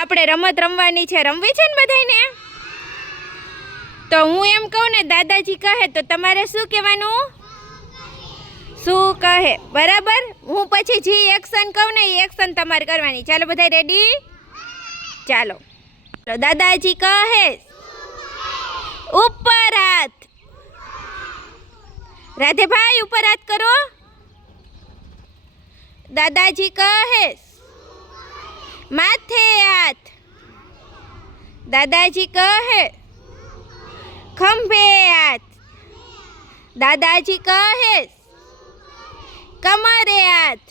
આપણે રમત રમવાની છે, રમવી છે ને બધાને? તો હું એમ કહું ને દાદાજી કહે તો તમારે શું કહેવાનું? શું કહે, બરાબર? હું પછી જે એક્શન કહું ને એ એક્શન તમારે કરવાની. ચાલો બધા રેડી? ચાલો. દાદાજી કહે ઉપર હાથ. રાધેભાઈ ઉપર હાથ કરો. દાદાજી કહે માથે હાથ. દાદાજી કહે ખંભે હાથ. દાદાજી કહે કમરે હાથ.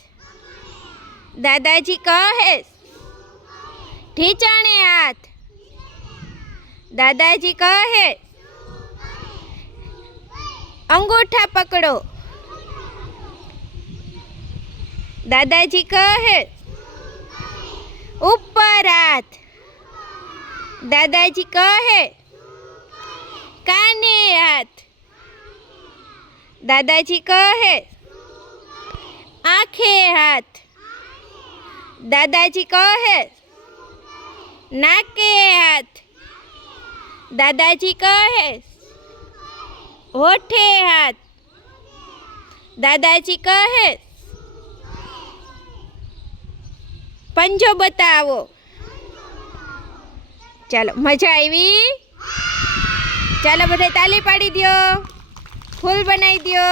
દાદાજી કહે ઢીંચણે હાથ. દાદાજી કહે અંગૂઠા પકડો. દાદાજી કહે ઉપર હાથ. દાદાજી કહે કાને હાથ. દાદાજી કહે આંખે હાથ. દાદાજી કહે નાકે હાથ. દાદાજી કહે હોઠે હાથ. દાદાજી કહે પંજો બતાવો. ચાલો, મજા આવી? ચાલો બધા તાલી પાડી દો, ફૂલ બનાવી દો.